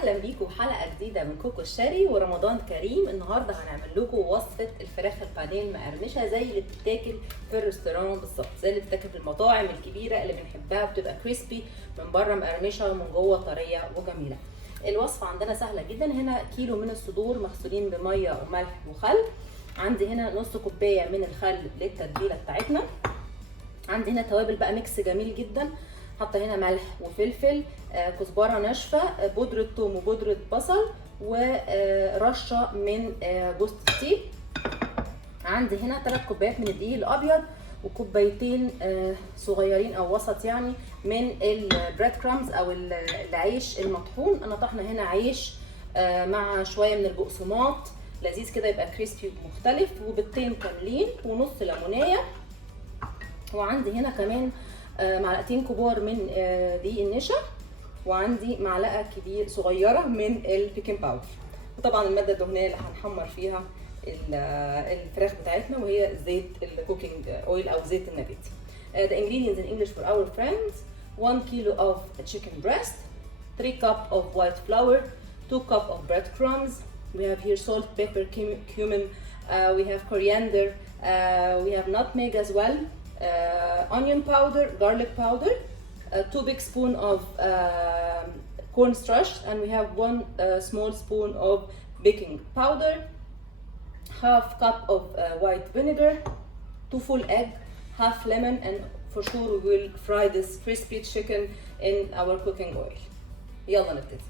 اهلا بيكم حلقه جديده من كوكو الشاري ورمضان كريم. النهارده هنعمل لكم وصفه الفراخ البانيه المقرمشه زي اللي بتتاكل في الريستوران بالظبط، زي اللي بتتاكل في المطاعم الكبيره اللي بنحبها، بتبقى كريسبي من بره مقرمشه ومن جوه طريه وجميله. الوصفه عندنا سهله جدا. هنا كيلو من الصدور مغسولين بميه وملح وخل. عندي هنا نص كوبايه من الخل للتتبيله بتاعتنا. عندي هنا توابل بقى ميكس جميل جدا، حاطه هنا ملح وفلفل، كزبره ناشفه، بودره ثوم وبودره بصل، ورشه من جوز الطيب. عندي هنا 3 كوبايات من الدقيق الابيض، وكوبايتين صغيرين او وسط يعني من البريد كرامز او العيش المطحون. انا طحنه هنا عيش مع شويه من البقسماط لذيذ كده، يبقى كريسبي مختلف، وبيضتين كاملين ونص ليمونيه. وعندي هنا كمان معلقتين كبار من دقيق النشا، وعندي معلقه كبير صغيره من البيكنج باودر، وطبعا الماده الدهنيه اللي هنحمر فيها الفراخ بتاعتنا وهي زيت الكوكينج اويل او زيت النبات. The ingredients in English for our friends: 1 kilo of chicken breast, 3 cup of white flour, 2 cup of breadcrumbs. We have here salt, pepper, cumin. We have coriander. We have nutmeg as well. Onion powder, garlic powder, 2 big spoon of cornstarch, and we have 1 small spoon of baking powder, half cup of white vinegar, 2 full egg, half lemon, and for sure we will fry this crispy chicken in our cooking oil. يلا نبتدي.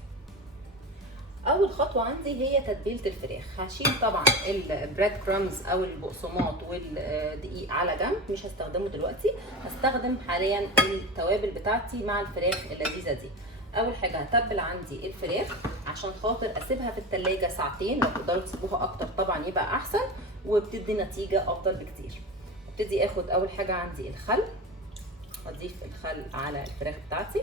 اول خطوه عندي هي تتبيله الفراخ. هشيل طبعا البريد كرامز او البقسماط والدقيق على جنب، مش هستخدمه دلوقتي. هستخدم حاليا التوابل بتاعتي مع الفراخ اللذيذه دي. اول حاجه هتبل عندي الفراخ عشان خاطر اسيبها في التلاجة ساعتين، لو تقدروا تسيبوها اكتر طبعا يبقى احسن وبتدي نتيجه افضل بكتير. ابتدي اخد اول حاجه عندي الخل، اضيف الخل على الفراخ بتاعتي،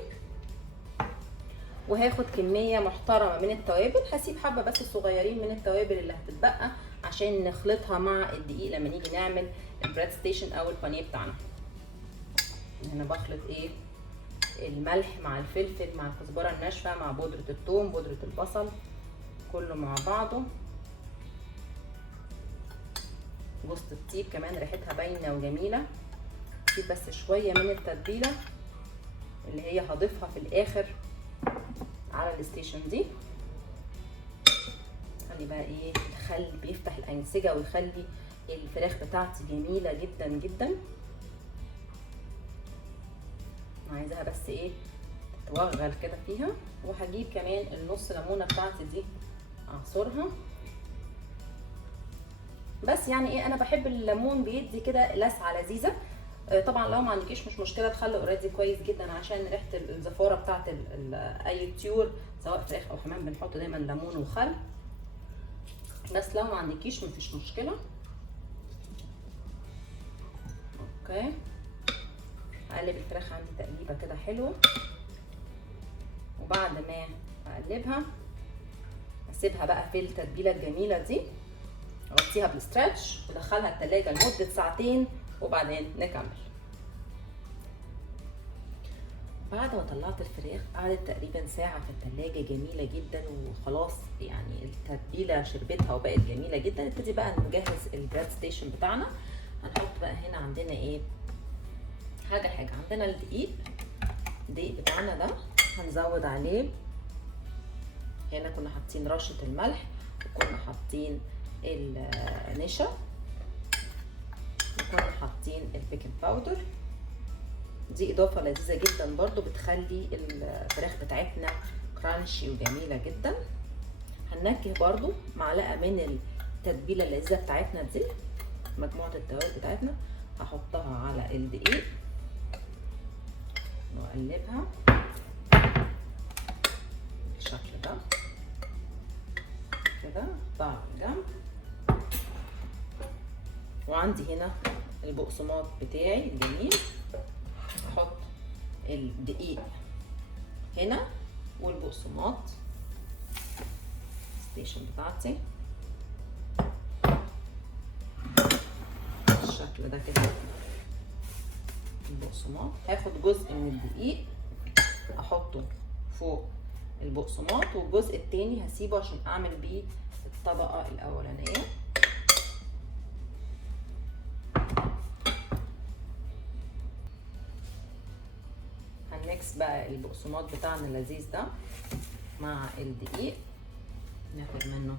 وهاخد كميه محترمه من التوابل. هسيب حبه بس صغيرين من التوابل اللي هتتبقى عشان نخلطها مع الدقيق لما نيجي نعمل البريد ستيشن او البانيه بتاعنا. هنا بخلط الملح مع الفلفل مع الكزبره الناشفه مع بودره الثوم بودره البصل كله مع بعضه. جوز الطيب كمان ريحتها باينه وجميله. سيب بس شويه من التتبيله اللي هي هضيفها في الاخر على الستيشن دي. خلي بقى الخل بيفتح الانسجه ويخلي الفراخ بتاعتي جميله جدا جدا. عايزاها بس تتوغل كده فيها. وهجيب كمان النص ليمونه بتاعتي دي اعصرها، بس يعني انا بحب الليمون، بيدي كده لسعه لذيذه. طبعا لو ما عندكيش مش مشكله، الخل اوريدي كويس جدا عشان ريحه الزفاره بتاعت اي طيور سواء فراخ او حمام، بنحط دايما ليمون وخل. بس لو ما عندكيش مفيش مشكله. اوكي، اقلب الفراخ عندي تقليبه كده حلوه، وبعد ما اقلبها اسيبها بقى في التتبيله الجميله دي، اغطيها بالستريتش وادخلها التلاجة لمده ساعتين وبعدين نكمل. بعد ما طلعت الفراخ قعدت تقريبا ساعه في التلاجة جميله جدا، وخلاص يعني التتبيله شربتها وبقت جميله جدا. نبتدي بقى نجهز البريد ستيشن بتاعنا. هنحط بقى هنا عندنا حاجه عندنا الدقيق بتاعنا ده، هنزود عليه. هنا كنا حاطين رشه الملح وكنا حاطين النشا وكنا حاطين البيكنج باودر. دي اضافه لذيذه جدا برضو، بتخلي الفراخ بتاعتنا كرانشي وجميله جدا. هننكه برضو معلقه من التتبيله اللذيذه بتاعتنا دي، مجموعه التوابل بتاعتنا هحطها على الدقيق واقلبها بالشكل ده كده. احطها على جنب. وعندي هنا البقسماط بتاعي الجميل، احط الدقيق هنا والبقسماط ستيشن بتاعتي بالشكل ده كده. البقسماط هاخد جزء من الدقيق احطه فوق البقسماط، والجزء التاني هسيبه عشان اعمل بيه الطبقه الاولانيه. هنميكس بقى البقسماط بتاعنا اللذيذ ده مع الدقيق، ناخد منه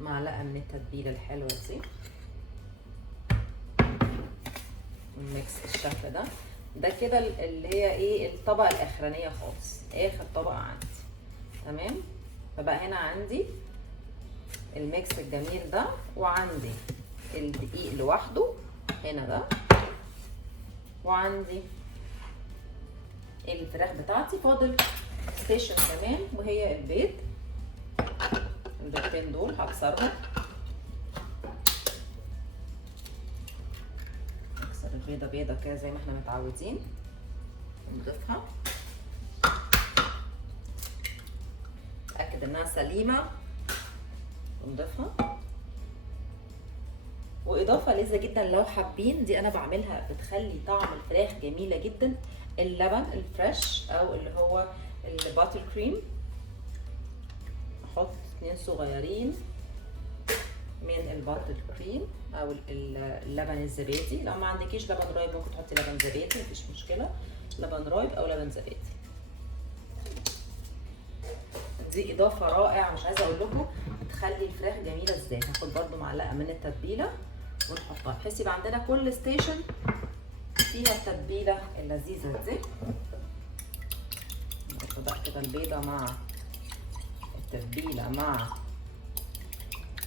معلقه من التتبيله الحلوه دي ونميكس بالشكل ده. ده كده اللي هي ايه الطبقه الاخرانيه خالص، اخر طبقه عندي. تمام. فبقى هنا عندي الميكس الجميل ده، وعندي الدقيق لوحده هنا ده، وعندي الفراخ بتاعتي. فاضل ستيشن كمان وهي البيض. البيضتين دول هكسرهم، نكسر البيضه بيضه كده زي ما احنا متعودين، ونضيفها، اتاكد انها سليمه ونضيفها. واضافه لذيذه جدا لو حابين، دي انا بعملها بتخلي طعم الفراخ جميله جدا، اللبن الفريش او اللي هو الباتر كريم. احط 2 صغيرين من الباتر كريم او اللبن الزبادي. لو ما عندكيش لبن رايب ممكن تحطي لبن زبادي، مفيش مشكله، لبن رايب او لبن زبادي. دي اضافه رائعه، مش عايزه اقول لكم بتخلي الفراخ جميله ازاي. هاخد برده معلقه من التتبيله ونحطها بحيث يبقى عندنا كل ستيشن فيها التتبيله اللذيذه دي. نحط بقى كده البيضه مع التتبيله مع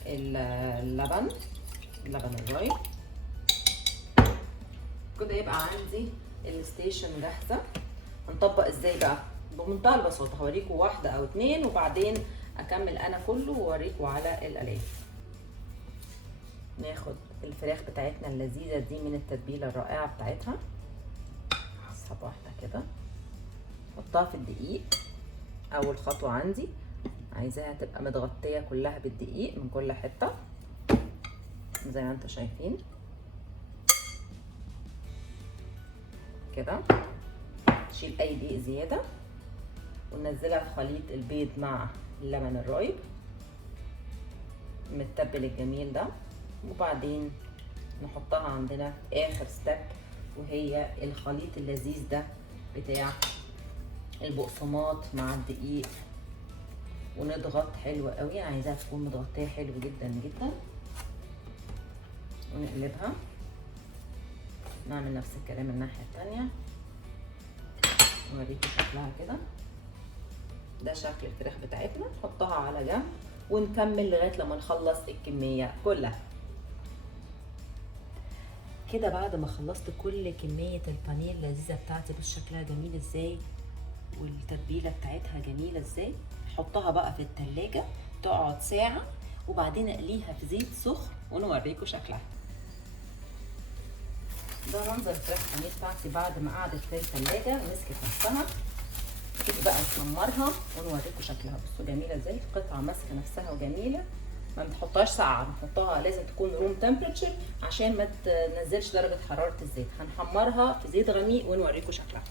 اللبن الرايب كده، يبقى عندي الستيشن جاهزه. هنطبق ازاي بقى؟ بمنتهى البساطه، هوريكم واحده او 2 وبعدين اكمل انا كله واوريكم على القلايه. ناخد الفراخ بتاعتنا اللذيذه دي من التتبيله الرائعه بتاعتها، اسحب واحده كده، احطها في الدقيق. اول خطوه عندي عايزاها تبقى متغطيه كلها بالدقيق من كل حته زي ما انتم شايفين كده. نشيل اي دقيق زياده وننزلها في خليط البيض مع اللبن الرايب المتبل الجميل ده، وبعدين نحطها عندنا في اخر ستيب وهي الخليط اللذيذ ده بتاع البقسماط مع الدقيق، ونضغط حلو قوي. عايزاها تكون متغطيه حلو جدا جدا، ونقلبها. نعمل نفس الكلام الناحيه التانيه، نوريكم شكلها كده. ده شكل الفراخ بتاعتنا، نحطها على جنب ونكمل لغايه لما نخلص الكميه كلها. كده بعد ما خلصت كل كميه البانيه اللذيذه بتاعتي، بص شكلها جميل ازاي والتتبيله بتاعتها جميله ازاي. احطها بقى في التلاجة تقعد ساعه، وبعدين اقليها في زيت سخن ونوريكم شكلها. ده منظر الفراخ البانيه بتاعتي بعد ما قعدت في التلاجة مسكت نفسها. كده بقى نحمرها ونوريكم شكلها. بصوا جميله ازاي، القطعه ماسكه نفسها وجميله. ما بنحطهاش ساقعه، بنحطها لازم تكون روم تمبرتشر عشان ما تنزلش درجه حراره الزيت. هنحمرها في زيت غميق ونوريكم شكلها.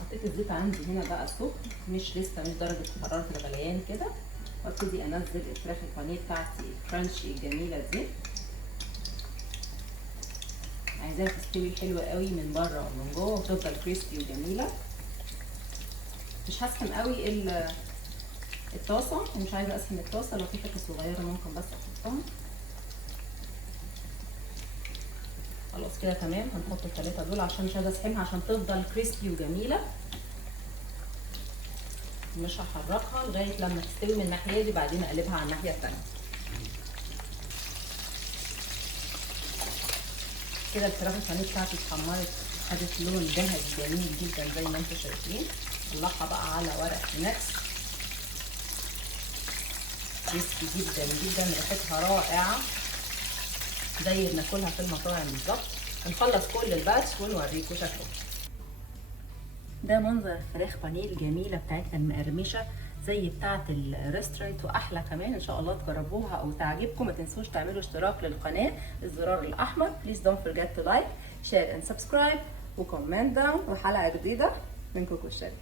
حطيت الزيت عندي هنا بقى سخن، مش لسه مش درجه حراره الغليان كده، وابتدي انزل الفراخ البانيه بتاعتي الكرانشي الجميله دي. عايزاها تستوي حلوه قوي من بره ومن جوه وتفضل كريسبي وجميله. مش هسخن قوي الطاسه، ومش عايزه اسخن الطاسه، لو في حته صغيره ممكن بس احطها. خلاص كده تمام. هنحط الثلاثه دول عشان مش عايزه اسحمها، عشان تفضل كريسبي وجميله. مش هحركها لغايه لما تستوي من الناحيه دي، بعدين اقلبها على الناحيه الثانيه. كده الفراخ البانيه بتاعتي اتحمرت، خدت لون ذهبي جميل جدا زي ما انتم شايفين. نطلعها بقى على ورق ماكس، كريسبي جدا جدا، ريحتها رائعه زي اللي بناكلها في المطاعم بالظبط. هنخلص كل الباتش ونوريكم شكله. ده منظر الفراخ بانيه الجميله بتاعتنا المقرمشه زي بتاعه الريستورانت واحلى كمان. ان شاء الله تجربوها او تعجبكم. ما تنسوش تعملوا اشتراك للقناه، الزرار الاحمر. Please don't forget to like, share and subscribe وكومنت داون. وحلقه جديده من كوكو الشري.